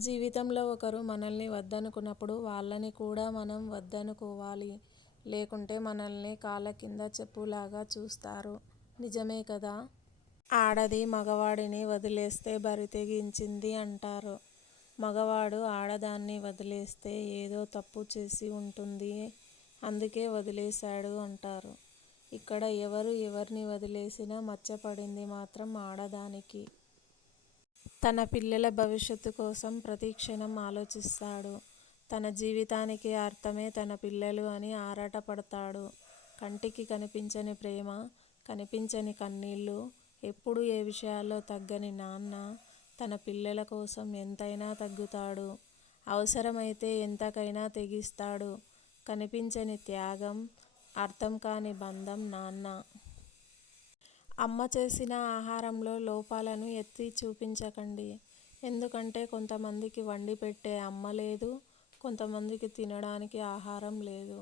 జీవితంలో ఒకరు మనల్ని వద్దనుకున్నప్పుడు వాళ్ళని కూడా మనం వద్దనుకోవాలి. లేకుంటే మనల్ని కాళ్ళ కింద చెప్పులాగా చూస్తారు. నిజమే కదా! ఆడది మగవాడిని వదిలేస్తే బరి తెగించింది అంటారు. మగవాడు ఆడదాన్ని వదిలేస్తే ఏదో తప్పు చేసి ఉంటుంది. అందుకే వదిలేశాడు అంటారు. ఇక్కడ ఎవరు ఎవర్ని వదిలేసినా మచ్చపడింది మాత్రం ఆడదానికి. తన పిల్లల భవిష్యత్తు కోసం ప్రతిక్షణం ఆలోచిస్తాడు. తన జీవితానికి అర్థమే తన పిల్లలు అని ఆరాటపడతాడు. కంటికి కనిపించని ప్రేమ, కనిపించని కన్నీళ్లు, ఎప్పుడూ ఏ విషయాల్లో తగ్గని నాన్న తన పిల్లల కోసం ఎంతైనా తగ్గుతాడు. అవసరమైతే ఎంతకైనా తెగిస్తాడు. కనిపించని త్యాగం, అర్థం కాని బంధం నాన్న. అమ్మ చేసిన ఆహారంలో లోపాలను ఎత్తి చూపించకండి. ఎందుకంటే కొంతమందికి వండి పెట్టే అమ్మ లేదు. కొంతమందికి తినడానికి ఆహారం లేదు.